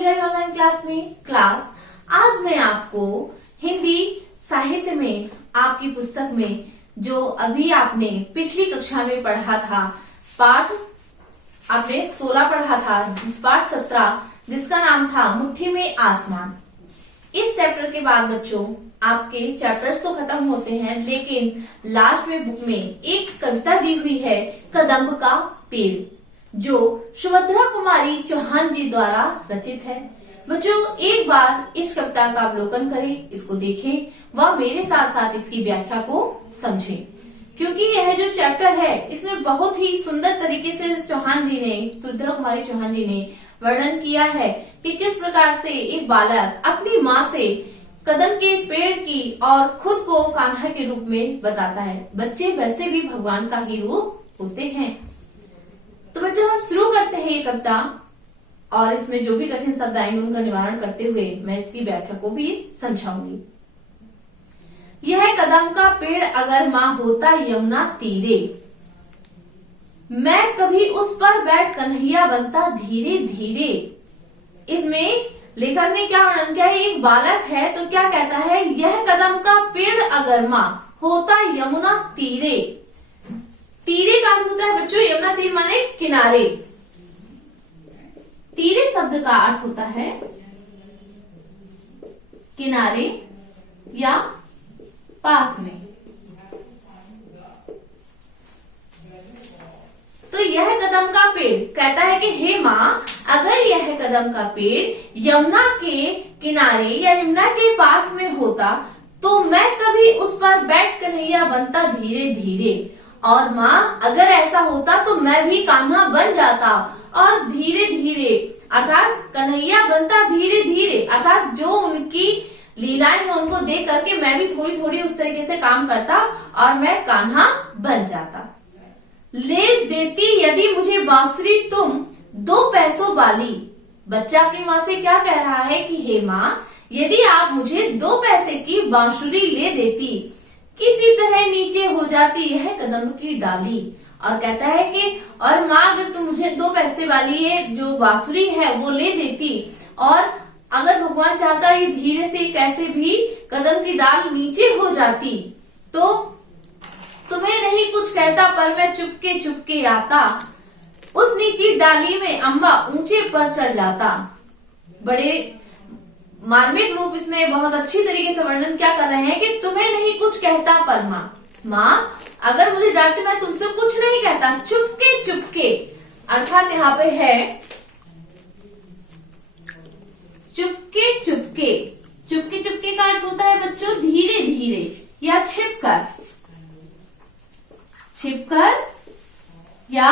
जाएगा online class में class. आज मैं आपको हिंदी साहित्य में आपकी पुस्तक में जो अभी आपने पिछली कक्षा में पढ़ा था, पाठ आपने 16 पढ़ा था, पाठ 17 जिसका नाम था मुट्ठी में आसमान। इस चैप्टर के बाद बच्चों आपके चैप्टर्स तो खत्म होते हैं, लेकिन लास्ट में बुक में एक कविता दी हुई है कदम्ब का पेड़, जो सुभद्रा कुमारी चौहान जी द्वारा रचित है। बच्चों एक बार इस कविता का अवलोकन करें, इसको देखें व मेरे साथ साथ इसकी व्याख्या को समझें, क्योंकि यह जो चैप्टर है इसमें बहुत ही सुंदर तरीके से सुभद्रा कुमारी चौहान जी ने वर्णन किया है कि किस प्रकार से एक बालक अपनी माँ से कदम के पेड़ की और खुद को कान्हा के रूप में बताता है। बच्चे वैसे भी भगवान का ही रूप होते हैं। तो बच्चों हम शुरू करते हैं ये कविता, और इसमें जो भी कठिन शब्द आएंगे उनका निवारण करते हुए मैं इसकी व्याख्या को भी समझाऊंगी। यह कदम का पेड़ अगर माँ होता यमुना तीरे, मैं कभी उस पर बैठ कन्हैया बनता धीरे धीरे। इसमें लेखक ने क्या वर्णन किया है, एक बालक है तो क्या कहता है, यह कदम का पेड़ अगर माँ होता यमुना तीरे। तीरे का अर्थ होता है बच्चों, यमुना तीर माने किनारे। तीरे शब्द का अर्थ होता है किनारे या पास में। तो यह कदम का पेड़ कहता है कि हे माँ, अगर यह कदम का पेड़ यमुना के किनारे या यमुना के पास में होता तो मैं कभी उस पर बैठ कन्हैया बनता धीरे धीरे। और माँ अगर ऐसा होता तो मैं भी कान्हा बन जाता और धीरे धीरे अर्थात कन्हैया बनता धीरे धीरे, अर्थात जो उनकी लीलाएं हैं उनको देख करके मैं भी थोड़ी थोड़ी उस तरीके से काम करता और मैं कान्हा बन जाता। ले देती यदि मुझे बांसुरी तुम 2 पैसों वाली। बच्चा अपनी माँ से क्या कह रहा है कि हे माँ, यदि आप मुझे 2 पैसे की बांसुरी ले देती, किसी तरह नीचे हो जाती यह कदम की डाली। और कहता है कि और माँ अगर तुम मुझे 2 पैसे वाली ये जो बांसुरी है वो ले देती, और अगर भगवान चाहता ये धीरे से कैसे भी कदम की डाल नीचे हो जाती, तो तुम्हें नहीं कुछ कहता पर मैं चुपके चुपके आता, उस नीची डाली में अम्बा ऊंचे पर चढ़ जाता। बड़े मार्मिक रूप इसमें बहुत अच्छी तरीके से वर्णन क्या कर रहे हैं कि तुम्हें नहीं कुछ कहता पर माँ अगर मुझे डांटती मैं तुमसे कुछ नहीं कहता, चुपके चुपके, अर्थात यहाँ पे है चुपके चुपके। चुपके चुपके का अर्थ होता है बच्चों धीरे धीरे या छिपकर, छिपकर या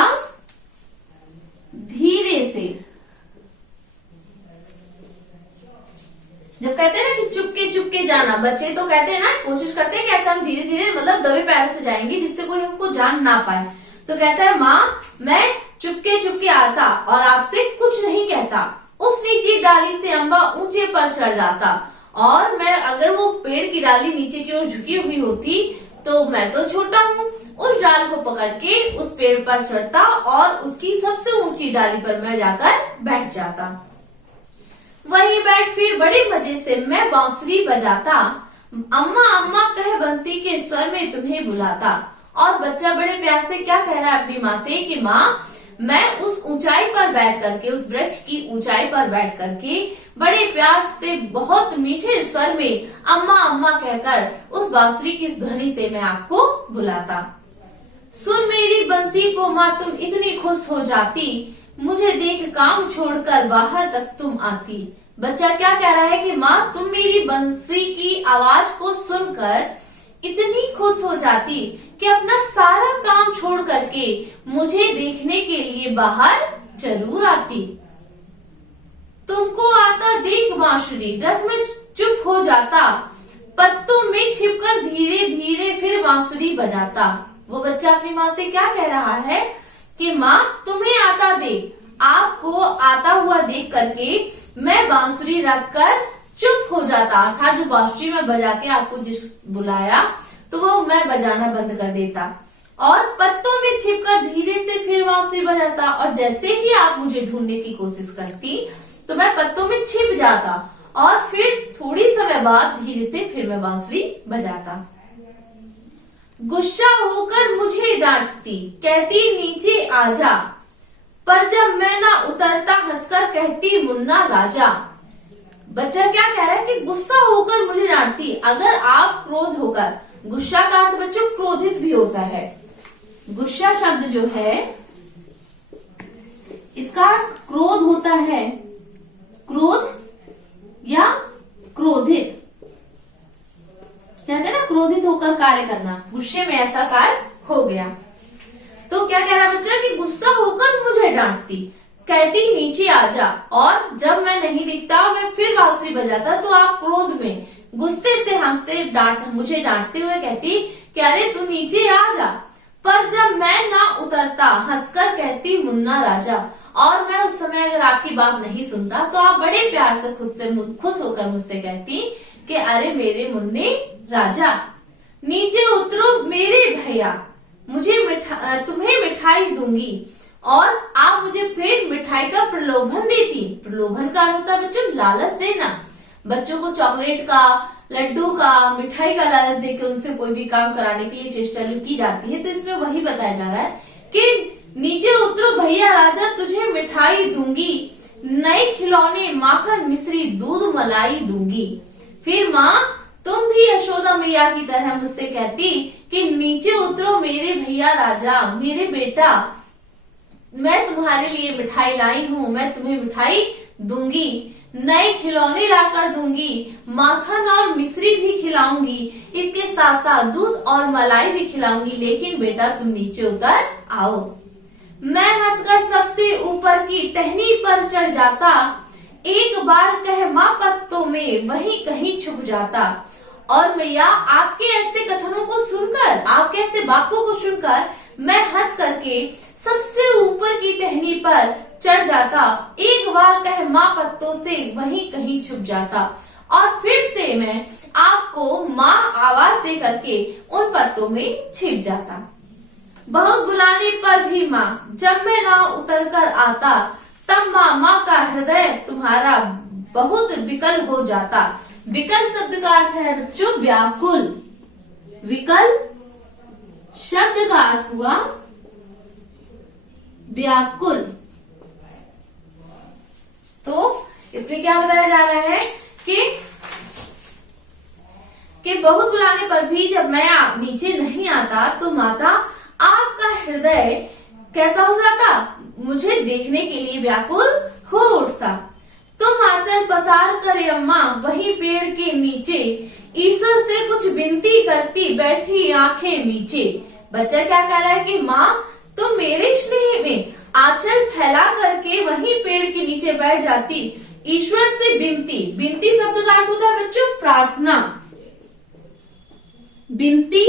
धीरे से। जब कहते हैं ना कि चुपके चुपके जाना, बच्चे तो कहते हैं ना, कोशिश करते हैं कैसे हम धीरे धीरे मतलब दबे पैरों से जाएंगे जिससे कोई हमको जान ना पाए। तो कहता है माँ मैं चुपके चुपके आता और आपसे कुछ नहीं कहता, उस नीचे डाली से अम्बा ऊंचे पर चढ़ जाता। और मैं अगर वो पेड़ की डाली नीचे की ओर झुकी हुई होती तो मैं तो छोटा हूँ, उस डाल को पकड़ के उस पेड़ पर चढ़ता और उसकी सबसे ऊंची डाली पर मैं जाकर बैठ जाता। वहीं बैठ फिर बड़े मजे से मैं बांसुरी बजाता, अम्मा अम्मा कह बंसी के स्वर में तुम्हें बुलाता। और बच्चा बड़े प्यार से क्या कह रहा है अपनी माँ से कि माँ मैं उस ऊंचाई पर बैठ करके, उस वृक्ष की ऊंचाई पर बैठ करके बड़े प्यार से बहुत मीठे स्वर में अम्मा अम्मा कहकर उस बांसुरी की ध्वनि से मैं आपको बुलाता। सुन मेरी बंसी को माँ तुम इतनी खुश हो जाती, मुझे देख काम छोड़कर बाहर तक तुम आती। बच्चा क्या कह रहा है कि माँ तुम मेरी बंसी की आवाज को सुनकर इतनी खुश हो जाती कि अपना सारा काम छोड़ करके मुझे देखने के लिए बाहर जरूर आती। तुमको आता देख बांसुरी रग में चुप हो जाता, पत्तों में छिपकर धीरे धीरे फिर बांसुरी बजाता। वो बच्चा अपनी माँ से क्या कह रहा है कि माँ तुम्हें आता देख, आपको आता हुआ देख करके मैं बांसुरी रखकर चुप हो जाता, अर्थात जो बांसुरी में बजा के आपको जिस बुलाया तो वो मैं बजाना बंद कर देता और पत्तों में छिपकर धीरे से फिर बांसुरी बजाता। और जैसे ही आप मुझे ढूंढने की कोशिश करती तो मैं पत्तों में छिप जाता और फिर थोड़ी समय बाद धीरे से फिर मैं बांसुरी बजाता। गुस्सा होकर मुझे डांटती, कहती नीचे आजा, पर जब मैं ना उतरता हंसकर कहती मुन्ना राजा। बच्चा क्या कह रहा है कि गुस्सा होकर मुझे डांटती। अगर आप क्रोध होकर, गुस्सा का अर्थ बच्चों क्रोधित भी होता है। गुस्सा शब्द जो है इसका अर्थ क्रोध होता है, क्रोध या क्रोधित, कहते हैं ना क्रोधित होकर कार्य करना, गुस्से में ऐसा कार्य हो गया। तो क्या कह रहा है बच्चा कि गुस्सा होकर मुझे डांटती, कहती नीचे आजा, और जब मैं नहीं दिखता मैं फिर बांसुरी बजाता तो आप क्रोध में गुस्से से हमसे मुझे डांटते हुए कहती कि अरे तू नीचे आ जा, पर जब मैं ना उतरता हंसकर कहती मुन्ना राजा। और मैं उस समय अगर आपकी बात नहीं सुनता तो आप बड़े प्यार से खुश होकर मुझसे कहती कि अरे मेरे मुन्ने राजा, नीचे उतरो मेरे भैया, तुम्हें मिठाई दूंगी। और आप मुझे फिर मिठाई का प्रलोभन देती। प्रलोभन का अर्थ होता है बच्चों लालच देना। बच्चों को चॉकलेट का, लड्डू का, मिठाई का लालच देकर उनसे कोई भी काम कराने के लिए चेष्टा की जाती है। तो इसमें वही बताया जा रहा है कि नीचे उतरो भैया राजा, तुझे मिठाई दूंगी, नए खिलौने, माखन, मिश्री, दूध, मलाई दूंगी। फिर माँ तुम भी यशोदा मैया की तरह मुझसे कहती कि नीचे उतरो मेरे भैया राजा, मेरे बेटा, मैं तुम्हारे लिए मिठाई लाई हूँ, मैं तुम्हें मिठाई दूंगी, नए खिलौने लाकर दूंगी, माखन और मिश्री भी खिलाऊंगी, इसके साथ साथ दूध और मलाई भी खिलाऊंगी, लेकिन बेटा तुम नीचे उतर आओ। मैं हंसकर सबसे ऊपर की टहनी पर चढ़ जाता, एक बार कह माँ पत्तों में वहीं कहीं छुप जाता। और मैया आपके ऐसे कथनों को सुनकर, आपके ऐसे वाक्यों को सुनकर मैं हंस करके सबसे ऊपर की टहनी पर चढ़ जाता, एक बार कह माँ पत्तों से वहीं कहीं छुप जाता, और फिर से मैं आपको माँ आवाज दे करके उन पत्तों में छिप जाता। बहुत बुलाने पर भी माँ जब मैं ना उतर कर आता, तब माँ का हृदय तुम्हारा बहुत विकल हो जाता। विकल शब्द का अर्थ है बच्चों व्याकुल। विकल शब्द का अर्थ हुआ व्याकुल। तो इसमें क्या बताया जा रहा है कि बहुत बुलाने पर भी जब मैं नीचे नहीं आता तो माता आपका हृदय कैसा हो जाता, मुझे देखने के लिए व्याकुल हो उठता। तुम आंचल पसार कर अम्मा वही पेड़ के नीचे, ईश्वर से कुछ विनती करती बैठी आंखें मीचे। बच्चा क्या कह रहा है कि माँ तुम मेरे स्नेह में आंचल फैला करके वही पेड़ के नीचे बैठ जाती, ईश्वर से विनती। विनती शब्द का अर्थ होता है बच्चों प्रार्थना। विनती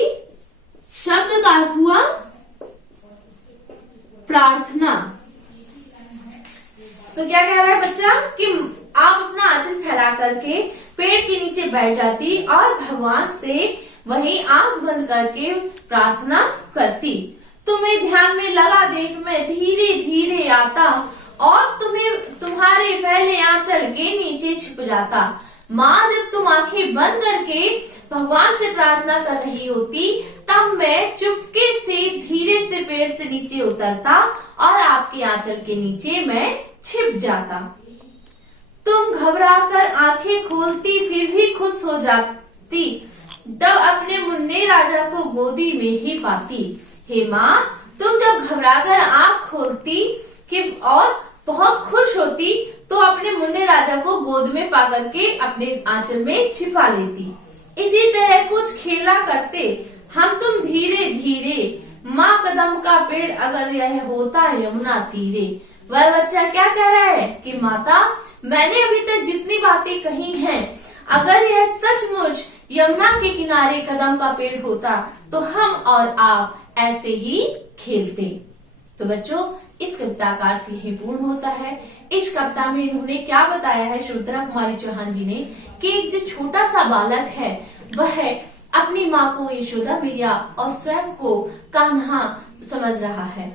शब्द का अर्थ हुआ प्रार्थना। तो क्या कह रहा है बच्चा कि आप अपना आंचल फैला करके पेड़ के नीचे बैठ जाती और भगवान से वहीं आंख बंद करके प्रार्थना करती। तुम्हें ध्यान में लगा देख मैं धीरे धीरे आता, और तुम्हारे फैले आंचल के नीचे छिप जाता। माँ जब तुम आंखें बंद करके भगवान से प्रार्थना कर रही होती, तब मैं चुपके से धीरे से पेड़ से नीचे उतरता और आपके आंचल के नीचे मैं छिप जाता। तुम घबराकर आंखें खोलती फिर भी खुश हो जाती, तब अपने मुन्ने राजा को गोदी में ही पाती। हे माँ तुम जब घबराकर आंख खोलती कि और बहुत खुश होती तो अपने मुन्ने राजा को गोद में पा करके अपने आंचल में छिपा लेती। इसी तरह कुछ खेला करते हम तुम धीरे धीरे, माँ कदम का पेड़ अगर यह होता यमुना तीरे। वह बच्चा क्या कह रहा है कि माता मैंने अभी तक जितनी बातें कही हैं, अगर यह सचमुच यमुना के किनारे कदम का पेड़ होता तो हम और आप ऐसे ही खेलते। तो बच्चों इस कविता का अर्थ यही पूर्ण होता है। इस कविता में इन्होंने क्या बताया है सुभद्रा कुमारी चौहान जी ने कि एक जो छोटा सा बालक है वह अपनी माँ को यशोदा मैया और स्वयं को कान्हा समझ रहा है,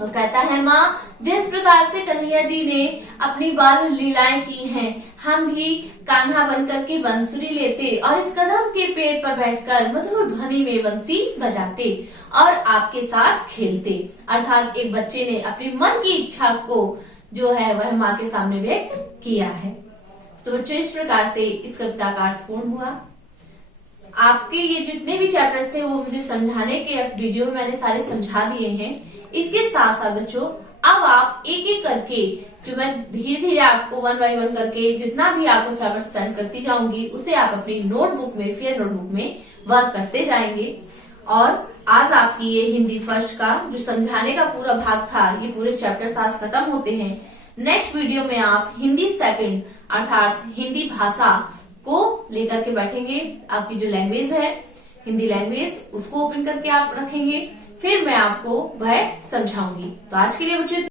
और कहता है माँ, जिस प्रकार से कन्हैया जी ने अपनी बाल लीलाएं की हैं, हम भी कान्हा बनकर के बंसुरी लेते और इस कदम के पेड़ पर बैठकर मधुर ध्वनि में बंसी बजाते और आपके साथ खेलते। अर्थात एक बच्चे ने अपनी मन की इच्छा को जो है वह माँ के सामने व्यक्त किया है। तो बच्चों, इस प्रकार से इस कविता का अर्थ पूर्ण हुआ। आपके ये जितने भी चैप्टर्स थे वो मुझे समझाने के वीडियो में मैंने सारे समझा दिए हैं। इसके साथ साथ बच्चों, अब आप एक एक करके, जो मैं धीरे धीरे आपको 1 बाय 1 करके जितना भी आपको चैप्टर सेंड करती जाऊंगी, उसे आप अपनी नोटबुक में, फेयर नोटबुक में वर्क करते जाएंगे। और आज आपकी ये हिंदी फर्स्ट का जो समझाने का पूरा भाग था, ये पूरे चैप्टर्स आज खत्म होते हैं। नेक्स्ट वीडियो में आप हिंदी सेकंड अर्थात हिंदी भाषा को लेकर के बैठेंगे। आपकी जो लैंग्वेज है हिंदी लैंग्वेज, उसको ओपन करके आप रखेंगे, फिर मैं आपको वह समझाऊंगी। तो आज के लिए बच्चों